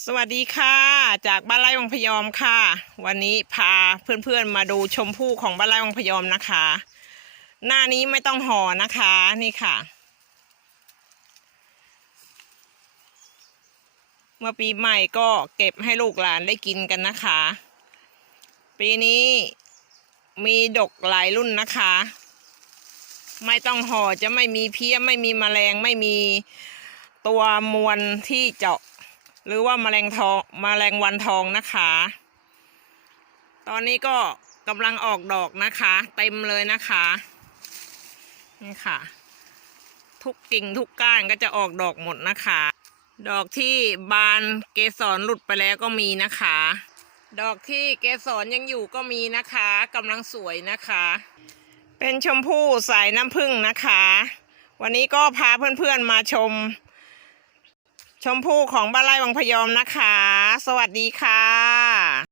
สวัสดีค่ะ จากบ้านไร่วังพยอมค่ะ วันนี้พาเพื่อนๆมาดูชมพู่ของบ้านไร่วังพยอมนะคะ หน้านี้ไม่ต้องห่อนะคะนี่ค่ะ เมื่อปีใหม่ก็เก็บให้ลูกหลานได้กินกันนะคะ ปีนี้มีดกหลายรุ่นนะคะ ไม่ต้องห่อจะไม่มีเพี้ยไม่มีแมลงไม่มีตัวมวลที่เจาะ หรือว่าแมลงทองแมลงวันทองนะคะ ตอนนี้ก็กำลังออกดอกนะคะ เต็มเลยนะคะนี่ค่ะ ทุกกิ่งทุกก้านก็จะออกดอกหมดนะคะ ดอกที่บานเกสรหลุดไปแล้วก็มีนะคะ ดอกที่เกสรยังอยู่ก็มีนะคะกำลังสวยนะคะ เป็นชมพู่สายน้ำผึ้งนะคะ วันนี้ก็พาเพื่อนๆมาชม ชมพู่ของบ้านไร่วังพยอมนะคะ สวัสดีค่ะ